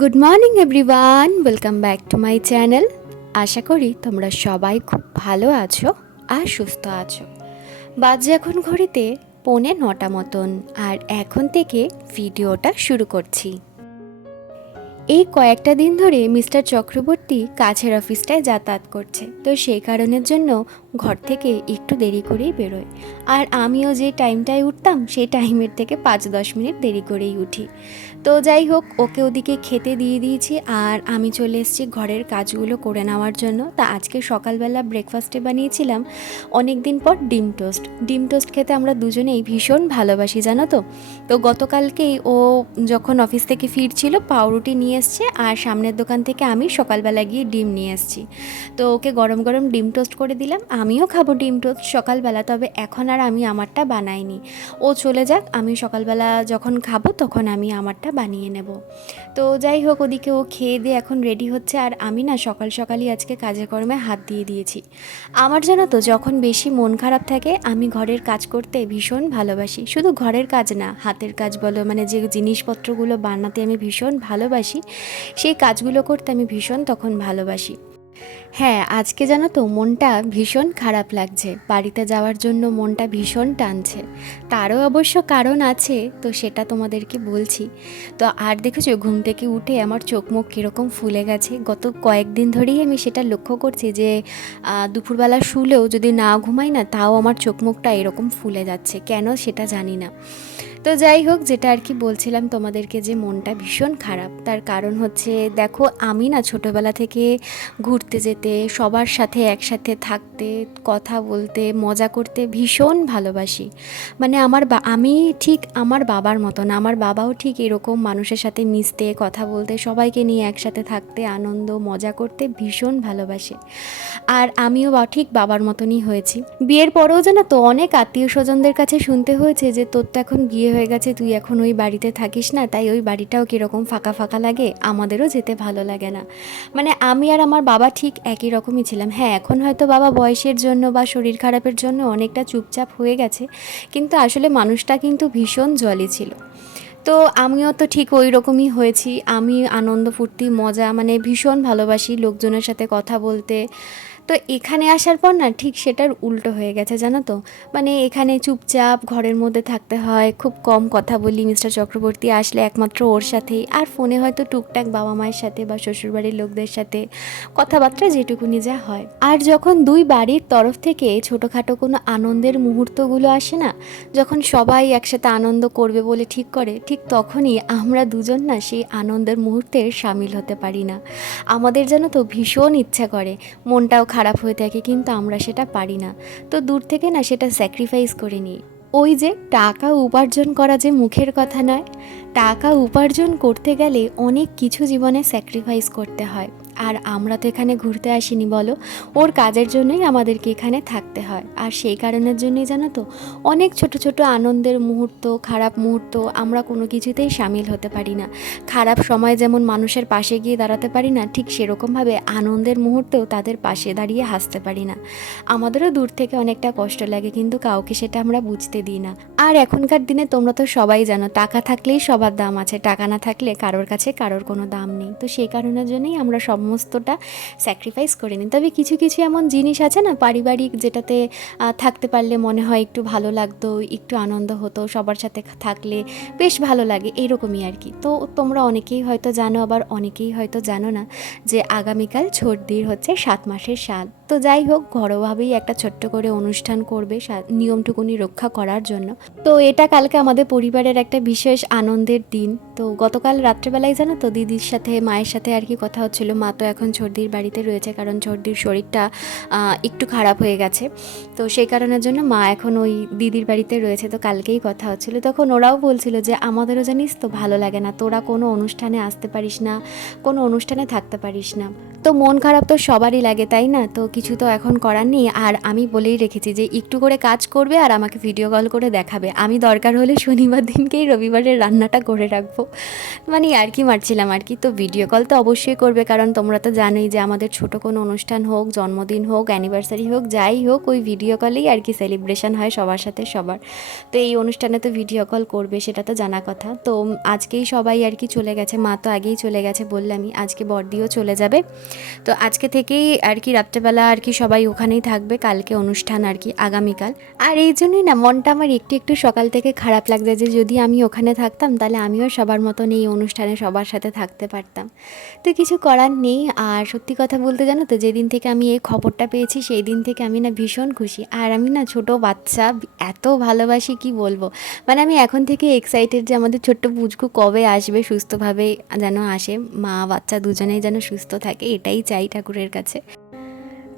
Good morning everyone welcome back to my channel আশা করি তোমরা সবাই খুব ভালো আছো আর সুস্থ আছো। বাজে এখন ঘড়িতে পৌনে নটা মতন, আর এখন থেকে ভিডিওটা শুরু করছি। এই কয়েকটা দিন ধরে মিস্টার চক্রবর্তী কাছের অফিসটায় যাতায়াত করছে, তো সেই কারণের জন্য ঘর থেকে একটু দেরি করেই বেরোয়। আর আমিও যে টাইমটায় উঠতাম, সেই টাইমের থেকে পাঁচ দশ মিনিট দেরি করেই উঠি। তো যাই হোক, ওকে ওদিকে খেতে দিয়ে দিয়েছি আর আমি চলে এসেছি ঘরের কাজগুলো করে নেওয়ার জন্য। তা আজকে সকালবেলা ব্রেকফাস্টে বানিয়েছিলাম। অনেক দিন পর ডিম টোস্ট। ডিম টোস্ট খেতে আমরা দুজনেই ভীষণ ভালোবাসি, জানো তো? তো গতকালকেই ও যখন অফিস থেকে ফিরছিল, পাউরুটি নিয়ে এসছে আর সামনের দোকান থেকে আমি সকালবেলা গিয়ে ডিম নিয়ে এসেছি। তো ওকে গরম গরম ডিম টোস্ট করে দিলাম। আমিও খাব ডিম টোস্ট সকালবেলা, তবে এখন আর আমি আমারটা বানাইনি। ও চলে যাক, আমি সকালবেলা যখন খাব তখন আমি আমারটা বানিয়ে নেব। তো যাই হোক, ওদিকে ও খেয়ে দিয়ে এখন রেডি হচ্ছে, আর আমি না সকাল সকালই আজকে কাজে কর্মে হাত দিয়ে দিয়েছি। আমার জানো তো, যখন বেশি মন খারাপ থাকে, আমি ঘরের কাজ করতে ভীষণ ভালোবাসি। শুধু ঘরের কাজ না, হাতের কাজ বলো মানে যে জিনিসপত্রগুলো বানাতে আমি ভীষণ ভালোবাসি, সেই কাজগুলো করতে আমি ভীষণ তখন ভালোবাসি। হ্যাঁ আজকে জানো তো মনটা ভীষণ খারাপ লাগছে। বাড়িতে যাওয়ার জন্য মনটা ভীষণ টানছে। তারও অবশ্য কারণ আছে, তো সেটা তোমাদেরকে বলছি। তো আর দেখেছ, ঘুম থেকে উঠে আমার চোখ মুখ কীরকম ফুলে গেছে। গত কয়েকদিন ধরেই আমি সেটা লক্ষ্য করছি যে দুপুরবেলা শুলেও যদি না ঘুমাই না, তাও আমার চোখ মুখটা এরকম ফুলে যাচ্ছে। কেন সেটা জানি না। তো যাই হোক, যেটা আর কি বলছিলাম তোমাদেরকে যে মনটা ভীষণ খারাপ। তার কারণ হচ্ছে, দেখো, আমি না ছোটোবেলা থেকে ঘুরতে যেতে, সবার সাথে একসাথে থাকতে, কথা বলতে, মজা করতে ভীষণ ভালোবাসি। মানে আমার আমি ঠিক আমার বাবার মতন, আমার বাবাও ঠিক এরকম মানুষের সাথে মিশতে, কথা বলতে, সবাইকে নিয়ে একসাথে থাকতে, আনন্দ, মজা করতে ভীষণ ভালোবাসে। আর আমিও বা, ঠিক বাবার মতনই হয়েছি। বিয়ের পরেও জানো তো অনেক আত্মীয় স্বজনদের কাছে শুনতে হয়েছে যে, তোর তো এখন বিয়ে হয়ে গেছে, তুই এখন ওই বাড়িতে থাকিস না, তাই ওই বাড়িটাও কীরকম ফাঁকা ফাঁকা লাগে, আমাদেরও যেতে ভালো লাগে না। মানে আমি আর আমার বাবা ঠিক একই রকমই ছিলাম। হ্যাঁ এখন হয়তো বাবা বয়সের জন্য বা শরীর খারাপের জন্য অনেকটা চুপচাপ হয়ে গেছে, কিন্তু আসলে মানুষটা কিন্তু ভীষণ জলি ছিল। তো আমিও তো ঠিক ওই রকমই হয়েছি। আমি আনন্দ, ফুর্তি, মজা মানে ভীষণ ভালোবাসি লোকজনের সাথে কথা বলতে। তো এখানে আসার পর না ঠিক সেটার উল্টো হয়ে গেছে, জানো তো? মানে এখানে চুপচাপ ঘরের মধ্যে থাকতে হয়, খুব কম কথা বলি, মিস্টার চক্রবর্তী আসলে একমাত্র ওর সাথেই। আর ফোনে হয়তো টুকটাক বাবা মায়ের সাথে বা শ্বশুরবাড়ির লোকদের সাথে কথাবার্তা যেটুকুনি যা হয়। আর যখন দুই বাড়ির তরফ থেকে ছোটোখাটো কোনো আনন্দের মুহূর্তগুলো আসে না, যখন সবাই একসাথে আনন্দ করবে বলে ঠিক করে, ঠিক তখনই আমরা দুজন না সেই আনন্দের মুহূর্তে সামিল হতে পারি না। আমাদের যেন তো ভীষণ ইচ্ছা করে, মনটাও খারাপ হয়ে থাকে, কিন্তু আমরা সেটা পারি না। তো দূর থেকে না সেটা স্যাক্রিফাইস করে নিই। ওই যে টাকা উপার্জন করা যে মুখের কথা নয় টাকা উপার্জন করতে গেলে অনেক কিছু জীবনে স্যাক্রিফাইস করতে হয়। আর আমরা তো এখানে ঘুরতে আসিনি বলো, ওর কাজের জন্যই আমাদেরকে এখানে থাকতে হয়। আর সেই কারণের জন্যই জানো তো, অনেক ছোট ছোট আনন্দের মুহূর্ত, খারাপ মুহূর্ত আমরা কোনো কিছুতেই সামিল হতে পারি না। খারাপ সময় যেমন মানুষের পাশে গিয়ে দাঁড়াতে পারি না, ঠিক সেরকমভাবে আনন্দের মুহূর্তেও তাদের পাশে দাঁড়িয়ে হাসতে পারি না। আমাদেরও দূর থেকে অনেকটা কষ্ট লাগে, কিন্তু কাউকে সেটা আমরা বুঝতে দিই না। আর এখনকার দিনে তোমরা তো সবাই জানো, টাকা থাকলেই সবার দাম আছে। টাকা না থাকলে কারোর কাছে কারোর কোনো দাম নেই। তো সেই কারণের জন্যই আমরা সমস্তটা স্যাক্রিফাইস করে নিই। তবে কিছু কিছু এমন জিনিস আছে না, পারিবারিক যেটাতে থাকতে পারলে মনে হয় একটু ভালো লাগতো, একটু আনন্দ হতো, সবার সাথে থাকলে বেশ ভালো লাগে, এরকমই আর কি। তো তোমরা অনেকেই হয়তো জানো, আবার অনেকেই হয়তো জানো না যে আগামীকাল ছর্দির হচ্ছে সাত মাসের সাল। তো যাই হোক, ঘরোয়াভাবেই একটা ছোট্ট করে অনুষ্ঠান করবে নিয়মটুকুনি রক্ষা করার জন্য। তো এটা কালকে আমাদের পরিবারের একটা বিশেষ আনন্দের দিন। তো গতকাল রাত্রেবেলায় জানো তো দিদির সাথে, মায়ের সাথে আর কি কথা হচ্ছিল। মা তো এখন ছর্দির বাড়িতে রয়েছে, কারণ ছর্দির শরীরটা একটু খারাপ হয়ে গেছে। তো সেই কারণের জন্য মা এখন ওই দিদির বাড়িতে রয়েছে, তো কালকেই কথা হচ্ছিল। তখন ওরাও বলছিল যে, আমাদেরও জানিস তো ভালো লাগে না, তোরা কোনো অনুষ্ঠানে আসতে পারিস না, কোনো অনুষ্ঠানে থাকতে পারিস না। তো মন খারাপ তো সবারই লাগে, তাই না? তো কিছু কিছু তো এখন করার নেই। আর আমি বলেই রেখেছি যে একটু করে কাজ করবে আর আমাকে ভিডিও কল করে দেখাবে। আমি দরকার হলে শনিবার দিনকেই রবিবারের রান্নাটা করে রাখব। মানে আর কি মারছিলাম আর কি। তো ভিডিও কল তো অবশ্যই করবে, কারণ তোমরা তো জানোই যে আমাদের ছোট কোনো অনুষ্ঠান হোক, জন্মদিন হোক অ্যানিভার্সারি হোক, যাই হোক, ওই ভিডিও কলেই আর কি সেলিব্রেশন হয় সবার সাথে সবার। তো এই অনুষ্ঠানে তো ভিডিও কল করবে, সেটা তো জানা কথা। তো আজকেই সবাই আর কি চলে গেছে। মা তো আগেই চলে গেছে বললামই, আজকে বর্দিও চলে যাবে। তো আজকে থেকেই আর কি রাত্রেবেলা আর কি সবাই ওখানেই থাকবে, কালকে অনুষ্ঠান আর কি, আগামীকাল। আর এই জন্যই না, মনটা আমার একটু একটু সকাল থেকে খারাপ লাগছে যে যদি আমি ওখানে থাকতাম, তাহলে আমিও সবার মতন এই অনুষ্ঠানে সবার সাথে থাকতে পারতাম। তো কিছু করার নেই, আর সত্যি কথা বলতে জানো তো, যেদিন থেকে আমি এই খবরটা পেয়েছি সেই দিন থেকে আমি না ভীষণ খুশি। আর আমি না ছোট বাচ্চা, এত ভালোবাসি, কি বলব? মানে আমি এখন থেকে এক্সাইটেড যে আমাদের ছোট্ট পুচকু কবে আসবে, সুস্থভাবে যেন আসে, মা বাচ্চা দুজনেই যেন সুস্থ থাকে, এটাই চাই ঠাকুরের কাছে।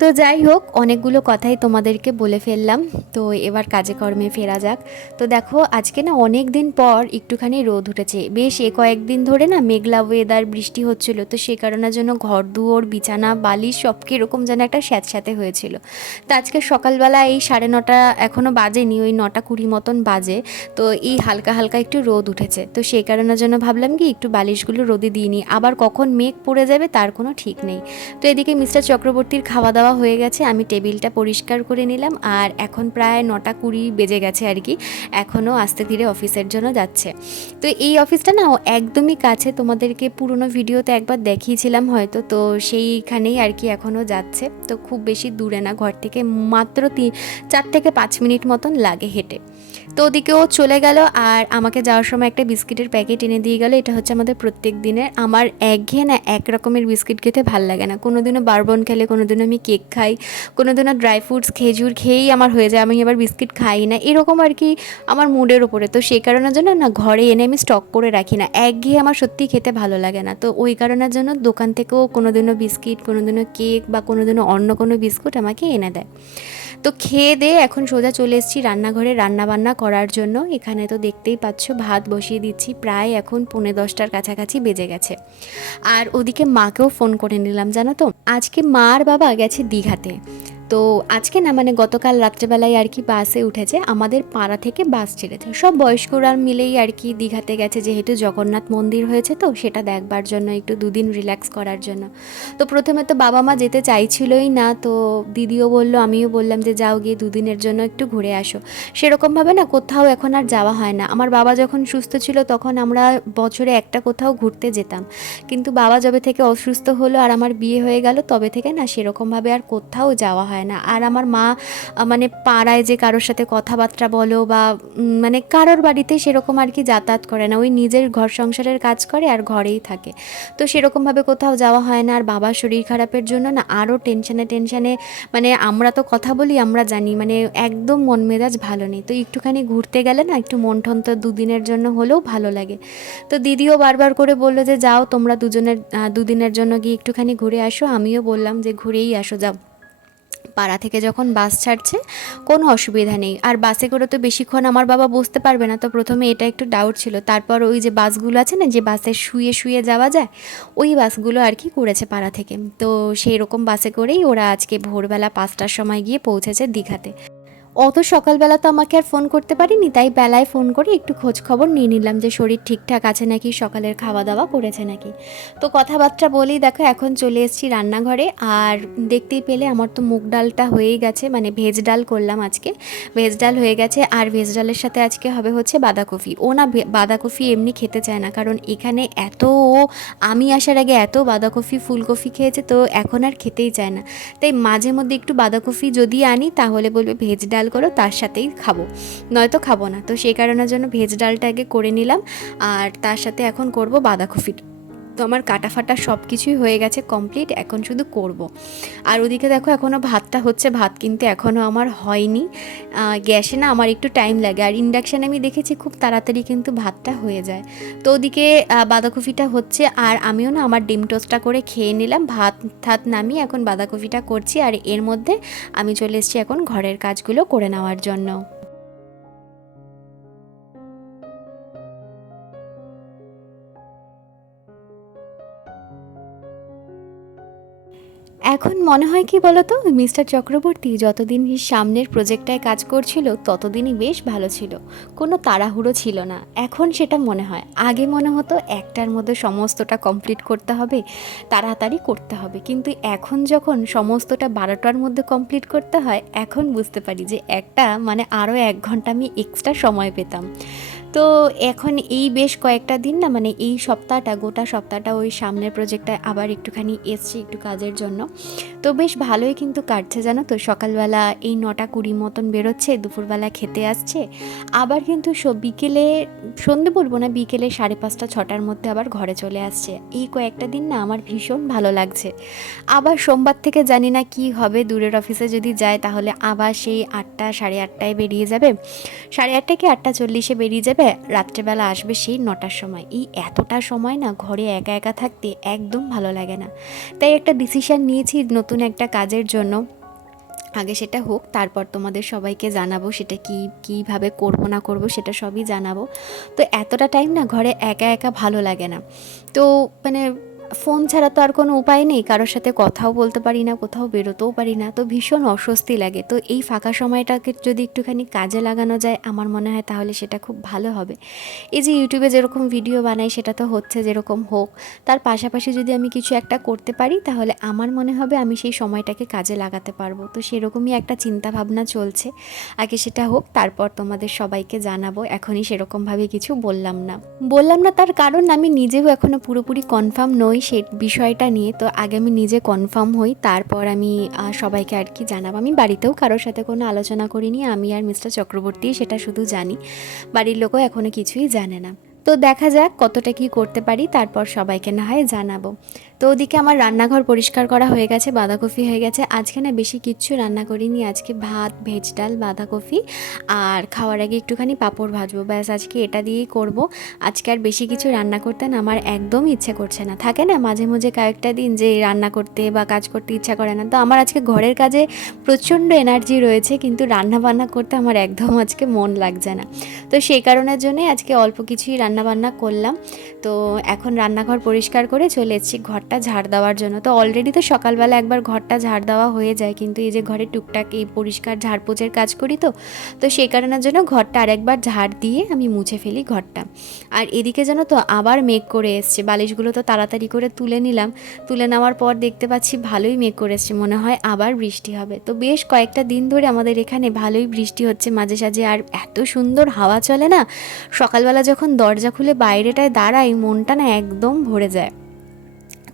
তো যাই হোক, অনেকগুলো কথাই তোমাদেরকে বলে ফেললাম। তো এবার কাজে কর্মে ফেরা যাক। তো দেখো, আজকে না অনেক দিন পর একটুখানি রোদ উঠেছে। বেশ এ কয়েকদিন ধরে না মেঘলা ওয়েদার বৃষ্টি হচ্ছিল। তো সে কারণের জন্য ঘর দুয়ার বিছানা, বালিশ সব কীরকম যেন একটা স্যাঁতস্যাঁতে হয়েছিল। তো আজকে সকালবেলা এই সাড়ে নটা এখনও বাজেনি, ওই নটা কুড়ি মতন বাজে। তো এই হালকা হালকা একটু রোদ উঠেছে। তো সেই কারণের জন্য ভাবলাম কি, একটু বালিশগুলো রোদে দিইনি আবার কখন মেঘ পড়ে যাবে তার কোনো ঠিক নেই। তো এদিকে মিস্টার চক্রবর্তীর খাওয়া দাওয়া হয়ে গেছে, আমি টেবিলটা পরিষ্কার করে নিলাম আর এখন প্রায় নটা কুড়ি বেজে গেছে আর কি, এখনও আস্তে ধীরে অফিসের জন্য যাচ্ছে। তো এই অফিসটা না একদমই কাছে, তোমাদেরকে পুরনো ভিডিওতে একবার দেখিয়েছিলাম হয়তো, তো সেইখানেই আর কি এখনও যাচ্ছে। তো খুব বেশি দূরে না, ঘর থেকে মাত্র তিন চার থেকে পাঁচ মিনিট মতন লাগে হেঁটে। তো ওদিকে ও চলে গেল আর আমাকে যাওয়ার সময় একটা বিস্কিটের প্যাকেট এনে দিয়ে গেল, এটা হচ্ছে আমাদের প্রত্যেক দিনের। আমার একঘেয়ে না এক রকমের বিস্কিট খেতে ভালো লাগে না কোনো দিনও বারবন খেলে কোনো দিনও আমি কেক খাই। কোনো দিনও ড্রাই ফ্রুটস খেজুর খেয়েই আমার হয়ে যায়। আমি আবার বিস্কিট খাই না। এরকম আর কি আমার মুডের ওপরে তো সেই কারণের জন্য না ঘরে এনে আমি স্টক করে রাখি না। একঘেয়ে আমার সত্যি খেতে ভালো লাগে না। তো ওই কারণের জন্য দোকান থেকেও কোনো দিনও বিস্কিট কোনো দিনও কেক বা কোনো দিনও অন্য কোনো বিস্কুট আমাকে এনে দেয়। তো খেয়ে দিয়ে এখন সোজা চলে এসেছি রান্নাঘরে রান্না বান্না করার জন্য। এখানে তো দেখতেই পাচ্ছ, ভাত বসিয়ে দিচ্ছি। প্রায় এখন পৌনে দশটার কাছাকাছি বেজে গেছে। আর ওদিকে মাকেও ফোন করে নিলাম, জানো তো। আজকে মা আর বাবা গেছে দীঘাতে তো আজকে না মানে গতকাল রাত্রেবেলায় আর কি বাসে উঠেছে, আমাদের পাড়া থেকে বাস ছেড়েছে। সব বয়স্করা মিলেই আর কি দীঘাতে গেছে, যেহেতু জগন্নাথ মন্দির হয়েছে তো, সেটা দেখবার জন্য, একটু দুদিন রিল্যাক্স করার জন্য। তো প্রথমে তো বাবা মা যেতে চাইছিলই না, তো দিদিও বলল, আমিও বললাম যে যাও গিয়ে দুদিনের জন্য একটু ঘুরে আসো। সেরকমভাবে না, কোথাও এখন আর যাওয়া হয় না। আমার বাবা যখন সুস্থ ছিল, তখন আমরা বছরে একটা কোথাও ঘুরতে যেতাম। কিন্তু বাবা যবে থেকে অসুস্থ হলো আর আমার বিয়ে হয়ে গেল, তবে থেকে না, সেরকমভাবে আর কোথাও যাওয়া হয় না। আর আমার মা মানে পাড়ায় যে কারোর সাথে কথাবার্তা বলো বা মানে কারোর বাড়িতে সেরকম আর কি যাতায়াত করে না। ওই নিজের ঘর সংসারের কাজ করে আর ঘরেই থাকে। তো সেরকমভাবে কোথাও যাওয়া হয় না। আর বাবার শরীর খারাপের জন্য না আরও টেনশানে টেনশানে মানে আমরা তো কথা বলি, আমরা জানি। মানে একদম মন মেজাজ ভালো নেই। তো একটুখানি ঘুরতে গেলে না একটু মন ঠন তো দুদিনের জন্য হলেও ভালো লাগে। তো দিদিও বারবার করে বলল যে, যাও তোমরা দুজনের দুদিনের জন্য গিয়ে একটুখানি ঘুরে আসো। আমিও বললাম যে, ঘুরেই আসো, যাও। পাড়া থেকে যখন বাস ছাড়ছে, কোনো অসুবিধা নেই। আর বাসে করে তো বেশিক্ষণ আমার বাবা বসতে পারবে না, তো প্রথমে এটা একটু ডাউট ছিল। তারপর ওই যে বাসগুলো আছে না, যে বাসে শুয়ে শুয়ে যাওয়া যায়, ওই বাসগুলো আর কি করেছে পাড়া থেকে। তো সেই রকম বাসে করেই ওরা আজকে ভোরবেলা পাঁচটার সময় গিয়ে পৌঁছেছে দীঘাতে। অত সকালবেলা তো আমাকে আর ফোন করতে পারিনি, তাই বেলায় ফোন করে একটু খোঁজ খবর নিয়ে নিলাম যে শরীর ঠিকঠাক আছে নাকি, সকালের খাওয়া দাওয়া করেছে নাকি। তো কথাবার্তা বলেই দেখো এখন চলে এসেছি রান্নাঘরে, আর দেখতেই পেলে আমার তো মুগ ডালটা হয়েই গেছে মানে ভেজ ডাল করলাম আজকে। ভেজ ডাল হয়ে গেছে, আর ভেজ ডালের সাথে আজকে হবে হচ্ছে বাঁধাকপি। ও না বাঁধাকপি এমনি খেতে চায় না, কারণ এখানে এত, আমি আসার আগে এত বাঁধাকপি, ফুলকপি খেয়েছে, তো এখন আর খেতেই চায় না। তাই মাঝে মধ্যে একটু বাঁধাকপি যদি আনি, তাহলে বলবে ভেজ ডাল করো, তার সাথেই খাব। নয়তো খাব না। তো সেই কারণের জন্য ভেজ ডালটা আগে করে নিলাম। আর তার সাথে এখন করব বাঁধাকপি তো আমার কাটা ফাটা সব কিছুই হয়ে গেছে কমপ্লিট এখন শুধু করব। আর ওদিকে দেখো এখনও ভাতটা হচ্ছে, ভাত কিন্তু এখনও আমার হয়নি। গ্যাসে না আমার একটু টাইম লাগে, আর ইন্ডাকশানে আমি দেখেছি খুব তাড়াতাড়ি কিন্তু ভাতটা হয়ে যায়। তো ওদিকে বাঁধাকপিটা হচ্ছে, আর আমিও না আমার ডিম টোস্টটা করে খেয়ে নিলাম, ভাত ঠাত নামিয়ে এখন বাঁধাকপিটা করছি, আর এর মধ্যে আমি চলে এসেছি এখন ঘরের কাজগুলো করে নেওয়ার জন্য। এখন মনে হয় কি বলতো? মিস্টার চক্রবর্তী যতদিন সামনের প্রজেক্টটায় কাজ করছিল, ততদিনই বেশ ভালো ছিল। কোনো তাড়াহুড়ো ছিল না। এখন সেটা মনে হয়। আগে মনে হতো একটার মধ্যে সমস্তটা কমপ্লিট করতে হবে, তাড়াতাড়ি করতে হবে। কিন্তু এখন যখন সমস্তটা বারোটার মধ্যে কমপ্লিট করতে হয়, এখন বুঝতে পারি যে একটা মানে আরও এক ঘণ্টা আমি এক্সট্রা সময় পেতাম। তো এখন এই বেশ কয়েকটা দিন না মানে এই সপ্তাহটা, গোটা সপ্তাহটা ওই সামনের প্রজেক্টটায় আবার একটুখানি এসছি একটু কাজের জন্য। তো বেশ ভালোই কিন্তু কাটছে জানো তো, সকালবেলা এই নটা কুড়ি মতন বেরোচ্ছে, দুপুরবেলা খেতে আসছে। আবার কিন্তু বিকেলে, সন্ধে বলব না, বিকেলে সাড়ে পাঁচটা, ছটার মধ্যে আবার ঘরে চলে আসছে। এই কয়েকটা দিন না আমার ভীষণ ভালো লাগছে। আবার সোমবার থেকে জানি না কি হবে, দূরের অফিসে যদি যায় তাহলে আবার সেই আটটা, সাড়ে আটটায় বেরিয়ে যাবে। সাড়ে আটটা কি আটটা চল্লিশে বেরিয়ে যাবে? রাত্রেবেলা আসবে সেই নটার সময়। এই এতটা সময় না ঘরে একা একা থাকতে একদম ভালো লাগে না। তাই একটা ডিসিশান নিয়েছি নতুন একটা কাজের জন্য। আগে সেটা হোক, তারপর তোমাদের সবাইকে জানাব সেটা কি, কীভাবে করব, না করব সেটা সবই জানাব। তো এতটা টাইম না ঘরে একা একা ভালো লাগে না। তো মানে ফোন ছাড়া তো আর কোনো উপায় নেই। কারোর সাথে কথাও বলতে পারি না, কোথাও বেরোতেও পারি না। তো ভীষণ অস্বস্তি লাগে। তো এই ফাঁকা সময়টাকে যদি একটুখানি কাজে লাগানো যায়, আমার মনে হয় তাহলে সেটা খুব ভালো হবে। এই যে ইউটিউবে যেরকম ভিডিও বানাই, সেটা তো হচ্ছে যেরকম হোক। তার পাশাপাশি যদি আমি কিছু একটা করতে পারি, তাহলে আমার মনে হবে আমি সেই সময়টাকে কাজে লাগাতে পারব। তো সেরকমই একটা চিন্তা ভাবনা চলছে। আগে সেটা হোক, তারপর তোমাদের সবাইকে জানাব। এখনই সেরকমভাবে কিছু বললাম না। বললাম না তার কারণ, আমি নিজেও এখনও পুরোপুরি কনফার্ম নই। সে বিষয়টা নিয়ে, তো আগে আমি নিজে কনফার্ম হই, তারপর আমি সবাইকে আর কি জানাব। আমি বাড়িতেও কারোর সাথে কোনো আলোচনা করিনি, আমি আর মিস্টার চক্রবর্তী সেটা শুধু জানি। বাড়ির লোকও এখনও কিছুই জানে না। তো দেখা যাক কতটা কি করতে পারি, তারপর সবাইকে না হয় জানাব। তো ওদিকে আমার রান্নাঘর পরিষ্কার করা হয়ে গেছে, বাঁধাকপি হয়ে গেছে। আজকে না বেশি কিচ্ছু রান্না করিনি, আজকে ভাত, ভেজ ডাল, বাঁধাকপি। আর খাওয়ার আগে একটুখানি পাঁপড় ভাজবো, ব্যাস আজকে এটা দিয়েই করব। আজকে আর বেশি কিছু রান্না করতে না আমার একদম ইচ্ছে করছে না। থাকে না মাঝে মাঝে কয়েকটা দিন যে রান্না করতে বা কাজ করতে ইচ্ছা করে না। তো আমার আজকে ঘরের কাজে প্রচণ্ড এনার্জি রয়েছে, কিন্তু রান্না বান্না করতে আমার একদম আজকে মন লাগছে না। তো সেই কারণের জন্যই আজকে অল্প কিছুই রান্না বান্না করলাম। তো এখন রান্নাঘর পরিষ্কার করে চলে এসেছি ঘরটা ঝাড় দেওয়ার জন্য। তো অলরেডি তো সকালবেলা একবার ঘরটা ঝাড় দেওয়া হয়ে যায়, কিন্তু এই যে ঘরে টুকটাক এই পরিষ্কার ঝাড়পোছের কাজ করি তো তো সেই কারণের জন্য ঘরটা আরেকবার ঝাড় দিয়ে আমি মুছে ফেলি ঘরটা। আর এদিকে যেন তো আবার মেঘ করে এসছে, বালিশগুলো তো তাড়াতাড়ি করে তুলে নিলাম। তুলে নেওয়ার পর দেখতে পাচ্ছি ভালোই মেঘ করে এসছে, মনে হয় আবার বৃষ্টি হবে। তো বেশ কয়েকটা দিন ধরে আমাদের এখানে ভালোই বৃষ্টি হচ্ছে মাঝে সাঝে, আর এত সুন্দর হাওয়া চলে না, সকালবেলা যখন দরজা খুলে বাইরেটায় দাঁড়াই, মনটা না একদম ভরে যায়।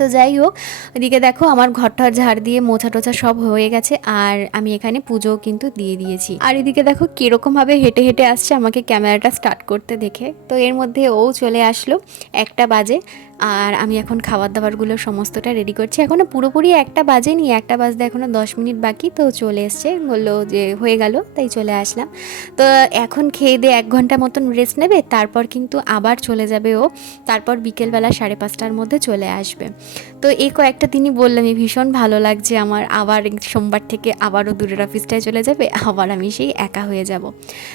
তো যাই হোক, এদিকে দেখো আমার ঘরটার ঝাড় দিয়ে মোছা টোছা সব হয়ে গেছে আর আমি এখানে পুজো কিন্তু দিয়ে দিয়েছি। আর এদিকে দেখো কীরকমভাবে হেঁটে হেঁটে আসছে আমাকে ক্যামেরাটা স্টার্ট করতে দেখে। তো এর মধ্যে ও চলে আসলো একটা বাজে আর আমি এখন খাবার দাবারগুলো সমস্তটা রেডি করছি। এখনও পুরোপুরি একটা বাজেনি, একটা বাজতে এখনও দশ মিনিট বাকি, তো চলে এসছে বলল যে হয়ে গেল, তাই চলে আসলাম। তো এখন খেয়ে দিয়ে এক ঘণ্টা মতন রেস্ট নেবে, তারপর কিন্তু আবার চলে যাবে ও, তারপর বিকেলবেলা সাড়ে পাঁচটার মধ্যে চলে আসবে। তো এই কয়েকটা তিনি বললামই, ভীষণ ভালো লাগছে আমার, আবার সোমবার থেকে আবারও দূরের অফিসটায় চলে যাবে, আবার আমি সেই একা হয়ে যাব।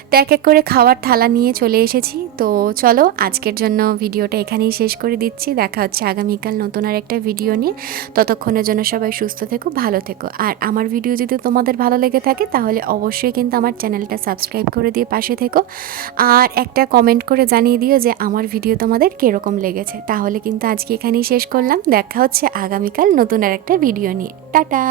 তো এক এক করে খাওয়ার থালা নিয়ে চলে এসেছি তো চলো আজকের জন্য ভিডিওটা এখানেই শেষ করে দিচ্ছি। দেখা হচ্ছে আগামীকাল নতুন আর একটা ভিডিও নিয়ে। ততক্ষণের জন্য সবাই সুস্থ থেকো, ভালো থেকো। আর আমার ভিডিও যদি তোমাদের ভালো লেগে থাকে, তাহলে অবশ্যই কিন্তু আমার চ্যানেলটা সাবস্ক্রাইব করে দিয়ে পাশে থেকো। আর একটা কমেন্ট করে জানিয়ে দিও যে আমার ভিডিও তোমাদের কীরকম লেগেছে। তাহলে কিন্তু আজকে এখানেই শেষ করলাম। দেখা হচ্ছে আগামীকাল নতুন আর একটা ভিডিও নিয়ে। টাটা!